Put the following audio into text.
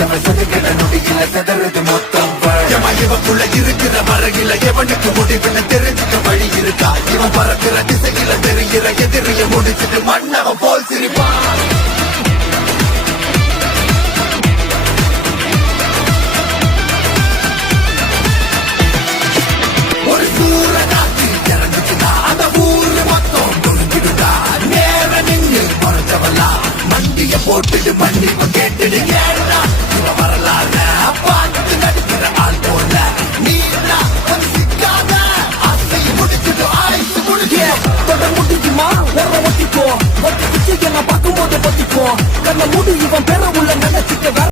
படிச்சவன் சதுக்கிட நொடியில செதறது மொத்தம் இவக்குள்ள இருக்கிற மறையில எவனுக்கு முடிவுன்னு தெரிஞ்சுக்க வழி இருக்கா இவன் பறக்கிற திசையில தெரிகிற எதிரிய முடிச்சுட்டு மன்னவன் போல் சிரிப்பான்